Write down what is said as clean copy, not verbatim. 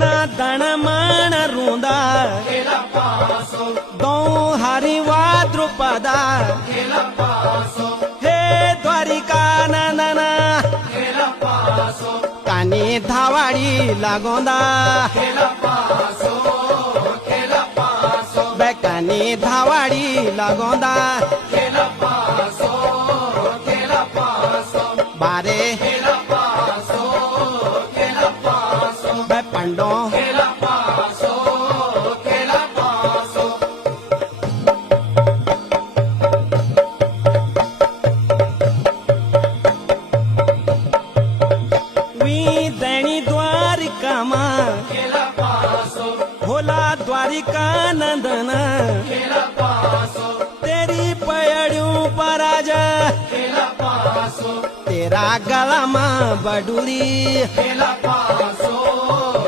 ना दण माण रूंदा दो हरिवा द्रुपदा हे द्वारिका नंदना कानी धावाडी लागोंदा बेकानी धावाडी लागोंदा बारे बे पंडो दैनी द्वारिका मां होला द्वारिका नंदन तेरी पयड़ियों पराज तेरा गला मां बडूरी